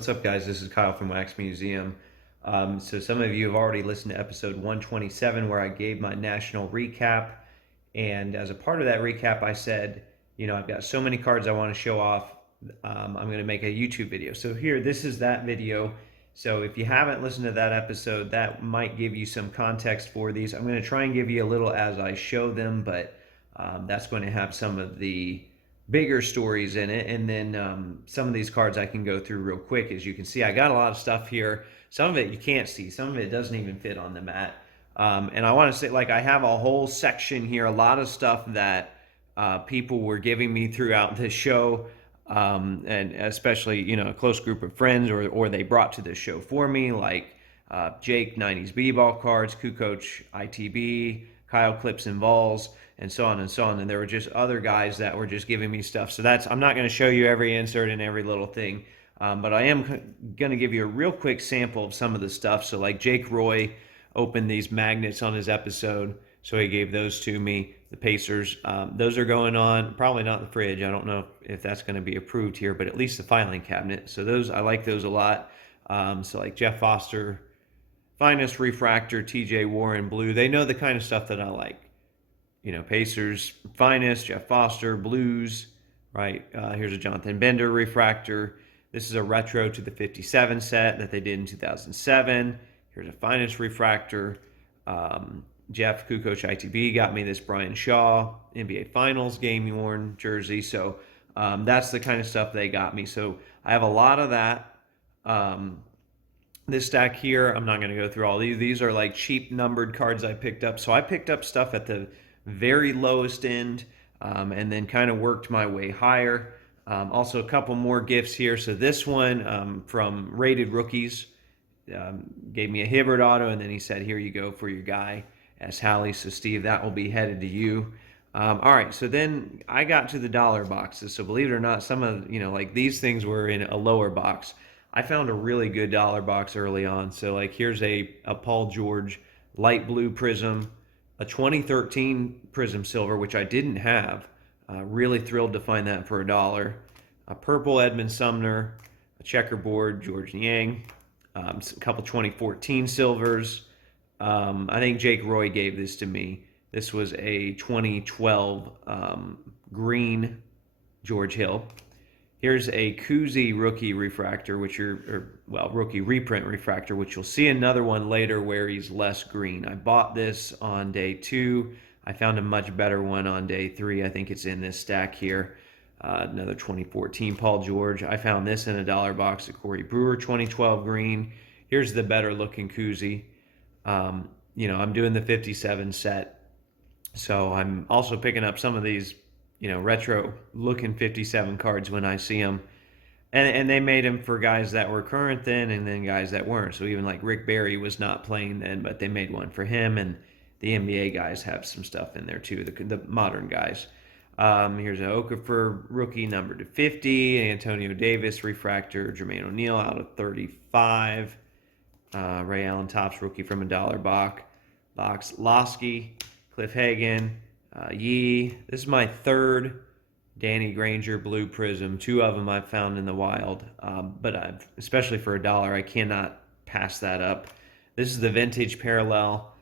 What's up, guys? This is Kyle from Wax Museum. So some of you have already listened to episode 127 where I gave my national recap. And as a part of that recap, I said, I've got so many cards I want to show off. I'm going to make a YouTube video. So here, this is that video. So if you haven't listened to that episode, that might give you some context for these. I'm going to try and give you a little as I show them, but that's going to have some of the bigger stories in it. And then some of these cards I can go through real quick. As you can see, I got a lot of stuff here. Some of it you can't see. Some of it doesn't even fit on the mat. And I want to say, I have a whole section here, a lot of stuff that people were giving me throughout this show, and especially, a close group of friends, or they brought to this show for me, like Jake, 90s B-ball cards, Kukoc, ITB, Kyle Clips and Vols, and so on and so on. And there were just other guys that were just giving me stuff. So I'm not going to show you every insert and every little thing, but I am going to give you a real quick sample of some of the stuff. So like Jake Roy opened these magnets on his episode, so he gave those to me. The Pacers, those are going on, probably not in the fridge. I don't know if that's going to be approved here, but at least the filing cabinet. So those, I like those a lot. So like Jeff Foster, Finest Refractor, TJ Warren Blue, they know the kind of stuff that I like. Pacers, Finest, Jeff Foster, Blues, right? Here's a Jonathan Bender Refractor. This is a retro to the 57 set that they did in 2007. Here's a Finest Refractor. Jeff Kukoc ITB got me this Brian Shaw NBA Finals game worn jersey. So that's the kind of stuff they got me. So I have a lot of that. This stack here, I'm not going to go through all these. These are like cheap numbered cards I picked up. So I picked up stuff at the very lowest end, and then kind of worked my way higher. Also a couple more gifts here. So this one from Rated Rookies gave me a Hibbert auto, and then he said, here you go for your guy as Hallie. So Steve, that will be headed to you. All right, so then I got to the dollar boxes. So believe it or not, some of, like these things were in a lower box. I found a really good dollar box early on. So like here's a Paul George light blue prism, a 2013 Prism Silver, which I didn't have. Really thrilled to find that for $1. A purple Edmund Sumner, a checkerboard George Niang, a couple 2014 silvers. I think Jake Roy gave this to me. This was a 2012 green George Hill. Here's a Kuzi rookie refractor, rookie reprint refractor, which you'll see another one later where he's less green. I bought this on day 2. I found a much better one on day 3. I think it's in this stack here. Another 2014 Paul George. I found this in a dollar box at Corey Brewer, 2012 green. Here's the better looking Kuzi. I'm doing the 57 set. So I'm also picking up some of these retro looking 57 cards when I see them. And they made them for guys that were current then, and then guys that weren't. So even like Rick Barry was not playing then, but they made one for him. And the NBA guys have some stuff in there too, the modern guys. Here's an Okafor rookie number to 50, Antonio Davis refractor, Jermaine O'Neal out of 35, Ray Allen Topps rookie from a dollar box, Losky, Cliff Hagan, Yee. This is my third Danny Granger blue prism. 2 of them I've found in the wild, but especially for $1, I cannot pass that up. This is the vintage parallel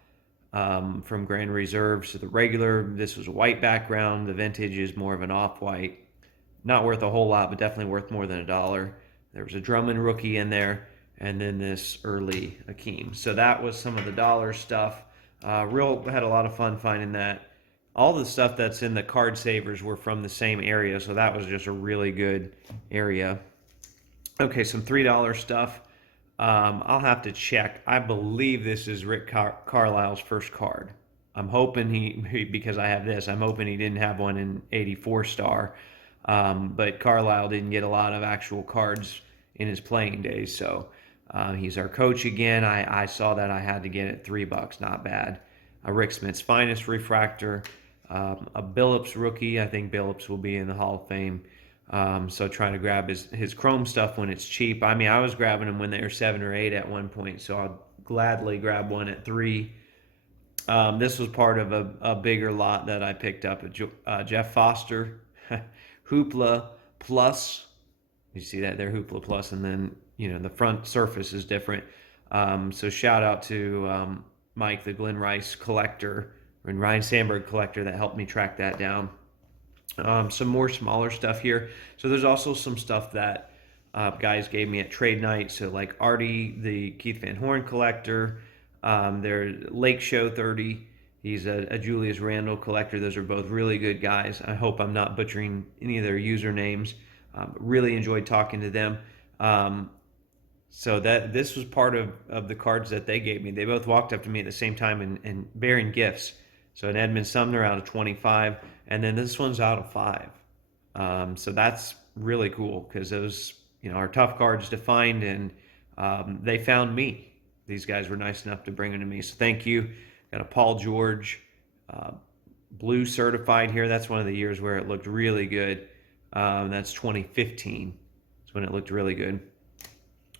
from Grand Reserve. So the regular, this was a white background. The vintage is more of an off-white. Not worth a whole lot, but definitely worth more than $1. There was a Drummond rookie in there, and then this early Akeem. So that was some of the dollar stuff. Had a lot of fun finding that. All the stuff that's in the card savers were from the same area, so that was just a really good area. Okay, some $3 stuff. I'll have to check. I believe this is Rick Carlisle's first card. I'm hoping because I have this, I'm hoping he didn't have one in 84 star. But Carlisle didn't get a lot of actual cards in his playing days, so he's our coach again. I saw that I had to get it $3, not bad. A Rick Smith's Finest refractor. A Billups rookie. I think Billups will be in the Hall of Fame. So trying to grab his chrome stuff when it's cheap. I mean, I was grabbing them when they were 7 or 8 at one point, so I'll gladly grab one at 3. This was part of a bigger lot that I picked up at Jeff Foster, Hoopla Plus. You see that there, Hoopla Plus, and then the front surface is different. So shout out to Mike, the Glen Rice collector, and Ryan Sandberg collector that helped me track that down. Some more smaller stuff here. So there's also some stuff that guys gave me at trade night. So like Artie, the Keith Van Horn collector, there's Lake Show 30. He's a Julius Randle collector. Those are both really good guys. I hope I'm not butchering any of their usernames. Really enjoyed talking to them. So that this was part of the cards that they gave me. They both walked up to me at the same time and bearing gifts. So an Edmund Sumner out of 25, and then this one's out of 5. So that's really cool because those are tough cards to find, and they found me. These guys were nice enough to bring them to me. So thank you. Got a Paul George blue certified here. That's one of the years where it looked really good. That's 2015. That's when it looked really good.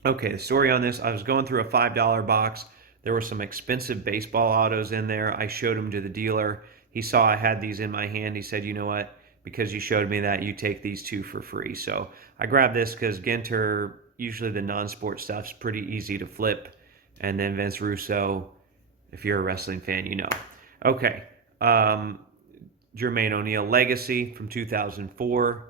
Okay, the story on this, I was going through a $5 box. There were some expensive baseball autos in there. I showed them to the dealer. He saw I had these in my hand. He said, you know what, because you showed me that, you take these 2 for free. So I grabbed this because Ginter, usually the non-sport stuff's pretty easy to flip. And then Vince Russo, if you're a wrestling fan, you know. Okay, Jermaine O'Neal Legacy from 2004.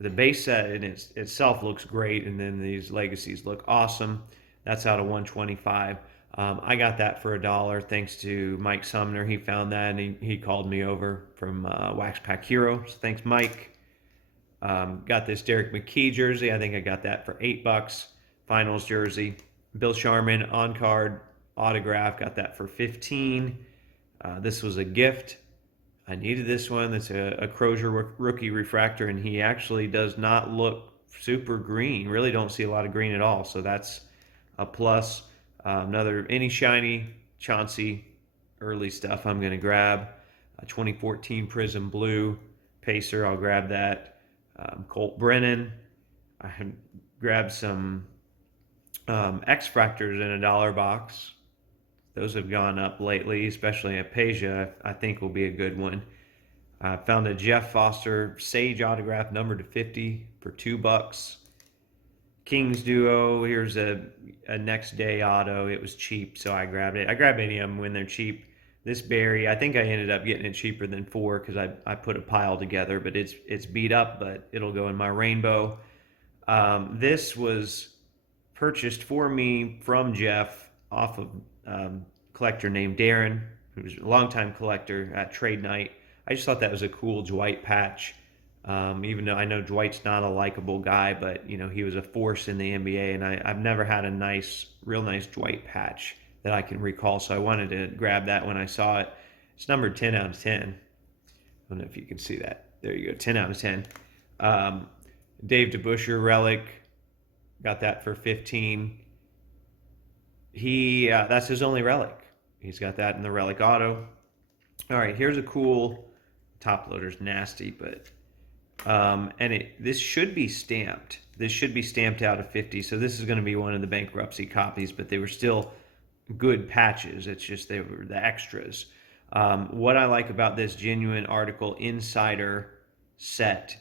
The base set in itself looks great, and then these legacies look awesome. That's out of 125. I got that for $1 thanks to Mike Sumner. He found that, and he called me over from Wax Pack Hero. So thanks, Mike. Got this Derek McKee jersey. I think I got that for $8. Finals jersey. Bill Sharman on card autograph. Got that for 15. This was a gift. I needed this one. It's a Crozier rookie refractor, and he actually does not look super green. Really don't see a lot of green at all, so that's a plus. Another any shiny Chauncey early stuff I'm going to grab. A 2014 Prism Blue Pacer, I'll grab that. Colt Brennan. I grabbed some X-Fractors in $1 box. Those have gone up lately, especially Apasia, I think will be a good one. I found a Jeff Foster Sage autograph numbered to 50 for $2. Kings Duo, here's a next day auto. It was cheap, so I grabbed it. I grab any of them when they're cheap. This Barry, I think I ended up getting it cheaper than 4 because I put a pile together, but it's beat up, but it'll go in my rainbow. This was purchased for me from Jeff off of collector named Darren, who's a longtime collector at trade night. I just thought that was a cool Dwight patch. Even though I know Dwight's not a likable guy, but he was a force in the NBA, and I've never had a real nice Dwight patch that I can recall. So I wanted to grab that when I saw it. It's numbered 10 out of 10. I don't know if you can see that. There you go, 10 out of 10. Dave DeBuscher relic, got that for 15. That's his only relic. He's got that in the relic auto. All right, here's a cool top loader's nasty, but this should be stamped. This should be stamped out of 50. So this is going to be one of the bankruptcy copies, but they were still good patches. It's just they were the extras. What I like about this Genuine Article Insider set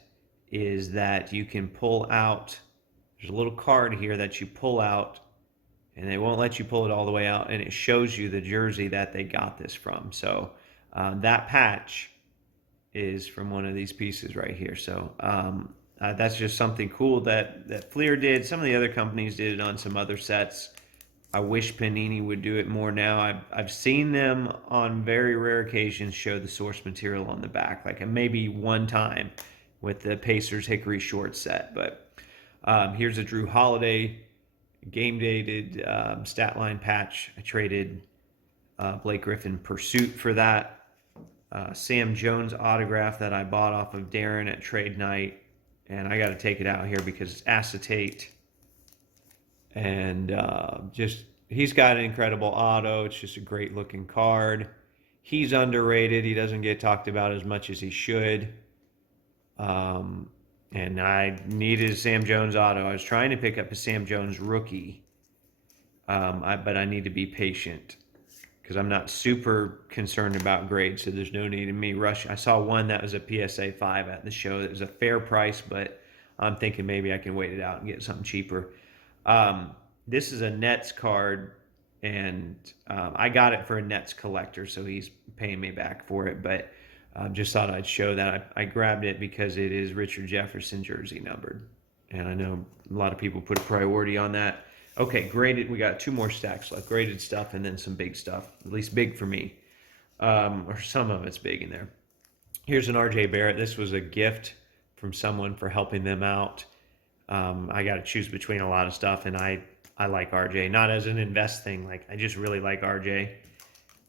is that you can pull out. There's a little card here that you pull out, and they won't let you pull it all the way out, and it shows you the jersey that they got this from. So that patch is from one of these pieces right here. So that's just something cool that Fleer did. Some of the other companies did it on some other sets. I wish Panini would do it more now. I've seen them on very rare occasions show the source material on the back, like maybe one time with the Pacers Hickory Short set. But here's a Drew Holiday game dated stat line patch. I traded Blake Griffin Pursuit for that. Sam Jones autograph that I bought off of Darren at trade night, and I got to take it out here because it's acetate, and he's got an incredible auto. It's just a great looking card. He's underrated. He doesn't get talked about as much as he should. And I needed a Sam Jones auto. I was trying to pick up a Sam Jones rookie, but I need to be patient because I'm not super concerned about grades, so there's no need in me rushing. I saw one that was a PSA 5 at the show. It was a fair price, but I'm thinking maybe I can wait it out and get something cheaper. Um, this is a Nets card, and I got it for a Nets collector, so he's paying me back for it. But just thought I'd show that. I grabbed it because it is Richard Jefferson jersey numbered, and I know a lot of people put a priority on that. Okay, graded. We got two more stacks left. Graded stuff, and then some big stuff. At least big for me, or some of it's big in there. Here's an RJ Barrett. This was a gift from someone for helping them out. I got to choose between a lot of stuff, and I like RJ, not as an invest thing. Like, I just really like RJ.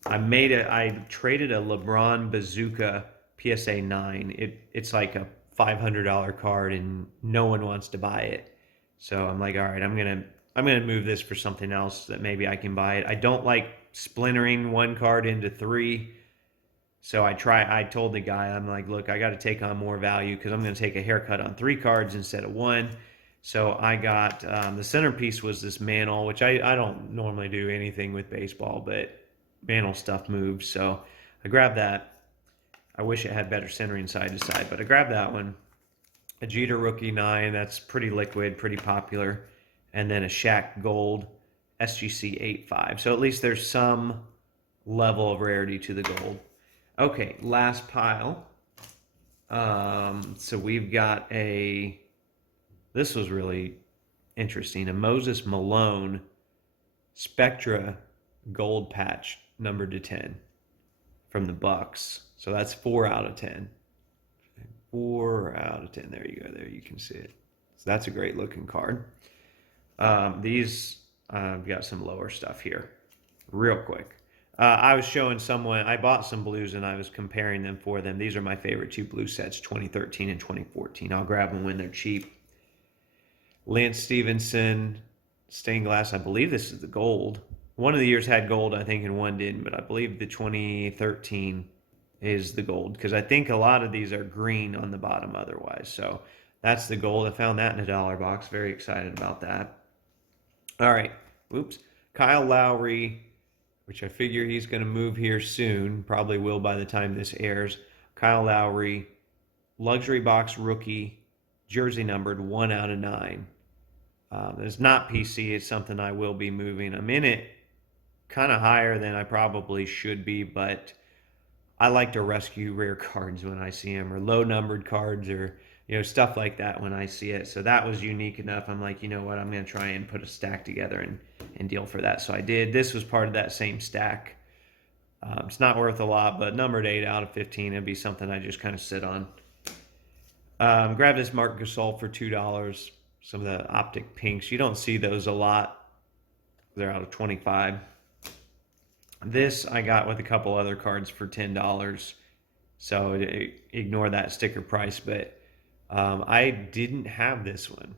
I traded a LeBron Bazooka PSA 9. It's like a $500 card, and no one wants to buy it. So I'm like, all right, I'm gonna move this for something else that maybe I can buy it. I don't like splintering one card into three. So I told the guy, I'm like, look, I got to take on more value because I'm going to take a haircut on three cards instead of one. So I got the centerpiece was this Mantle, which I don't normally do anything with baseball, but Mantle stuff moves. So I grabbed that. I wish it had better centering side to side, but I grabbed that one. A Jeter rookie 9, that's pretty liquid, pretty popular. And then a Shaq Gold SGC 8.5. So at least there's some level of rarity to the gold. Okay, last pile. So we've got this was really interesting, a Moses Malone Spectra gold patch numbered to 10 from the Bucks. So that's 4 out of 10. 4 out of 10. There you go. There you can see it. So that's a great looking card. These, I've got some lower stuff here. Real quick. I was showing someone, I bought some blues and I was comparing them for them. These are my favorite two blue sets, 2013 and 2014. I'll grab them when they're cheap. Lance Stevenson, stained glass. I believe this is the gold. One of the years had gold, I think, and one didn't, but I believe the 2013 is the gold because I think a lot of these are green on the bottom otherwise. So that's the gold. I found that in a dollar box. Very excited about that. All right. Oops. Kyle Lowry, which I figure he's going to move here soon. Probably will by the time this airs. Kyle Lowry, luxury box rookie, jersey numbered 1 out of 9. It's not PC. It's something I will be moving. I'm in it kind of higher than I probably should be, but I like to rescue rare cards when I see them, or low numbered cards, or stuff like that when I see it. So that was unique enough. I'm like, you know what? I'm going to try and put a stack together and deal for that. So I did. This was part of that same stack. It's not worth a lot, but numbered 8 out of 15. It'd be something I just kind of sit on. Grabbed this Marc Gasol for $2. Some of the optic pinks. You don't see those a lot. They're out of 25. This I got with a couple other cards for $10. So ignore that sticker price, but I didn't have this one.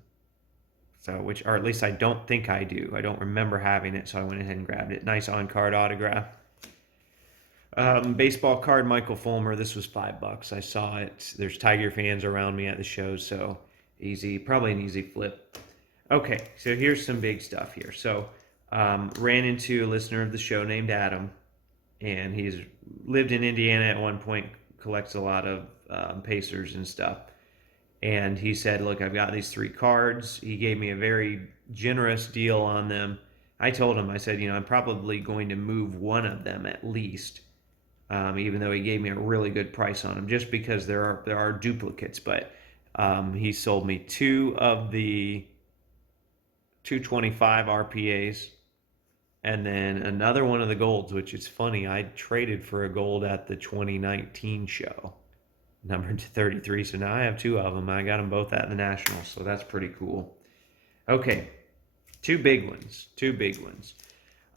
So, or at least I don't think I do. I don't remember having it, so I went ahead and grabbed it. Nice on-card autograph. Baseball card, Michael Fulmer. This was $5. I saw it. There's Tiger fans around me at the show, so easy. Probably an easy flip. Okay, so here's some big stuff here. So, ran into a listener of the show named Adam, and he's lived in Indiana at one point, collects a lot of Pacers and stuff. And he said, look, I've got these 3 cards. He gave me a very generous deal on them. I told him, I said, I'm probably going to move one of them at least, even though he gave me a really good price on them, just because there are duplicates. But he sold me 2 of the 225 RPAs, and then another one of the golds, which is funny. I traded for a gold at the 2019 show, numbered to 33. So now I have 2 of them. I got them both at the Nationals, so that's pretty cool. Okay, 2 big ones. 2 big ones.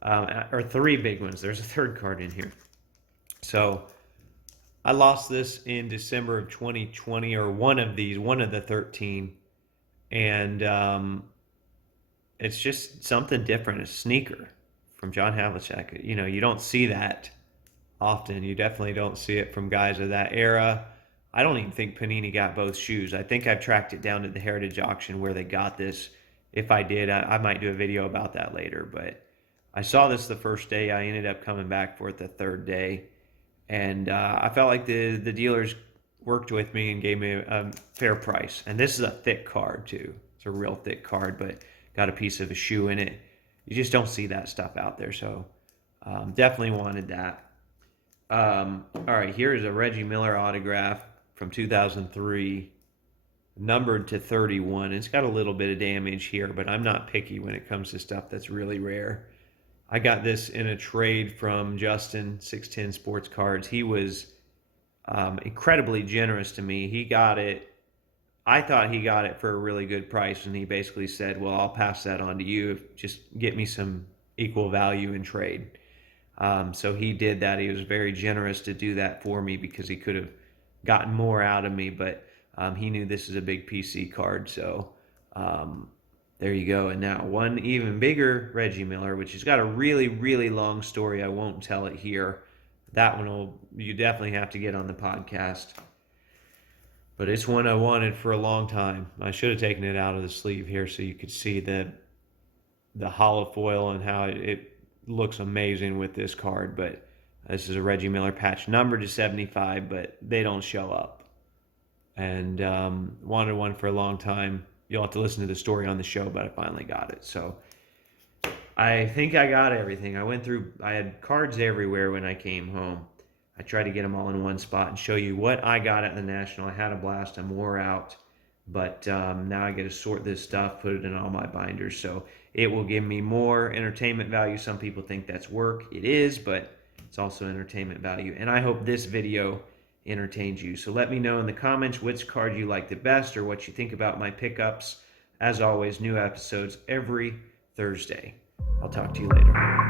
Or 3 big ones. There's a third card in here. So I lost this in December of 2020, or one of the 13. And it's just something different. A sneaker from John Havlicek. You don't see that often. You definitely don't see it from guys of that era. I don't even think Panini got both shoes. I think I've tracked it down to the Heritage Auction where they got this. If I did, I might do a video about that later. But I saw this the first day. I ended up coming back for it the third day. And I felt like the dealers worked with me and gave me a fair price. And this is a thick card, too. It's a real thick card. But got a piece of a shoe in it. You just don't see that stuff out there. So definitely wanted that. All right, here's a Reggie Miller autograph from 2003, numbered to 31. It's got a little bit of damage here, but I'm not picky when it comes to stuff that's really rare. I got this in a trade from Justin, 610 Sports Cards. He was incredibly generous to me. He got it. I thought he got it for a really good price, and he basically said, well, I'll pass that on to you. Just get me some equal value in trade. So he did that. He was very generous to do that for me because he could have gotten more out of me, but he knew this is a big PC card. So there you go. And now one even bigger Reggie Miller, which has got a really, really long story. I won't tell it here. That one you definitely have to get on the podcast. But it's one I wanted for a long time. I should have taken it out of the sleeve here so you could see the hollow foil and how it looks amazing with this card. But this is a Reggie Miller patch, numbered to 75, but they don't show up. And wanted one for a long time. You'll have to listen to the story on the show, but I finally got it. So I think I got everything. I had cards everywhere when I came home. I tried to get them all in one spot and show you what I got at the National. I had a blast. I'm wore out. But now I get to sort this stuff, put it in all my binders. So it will give me more entertainment value. Some people think that's work. It is, but it's also entertainment value. And I hope this video entertains you. So let me know in the comments which card you liked the best or what you think about my pickups. As always, new episodes every Thursday. I'll talk to you later.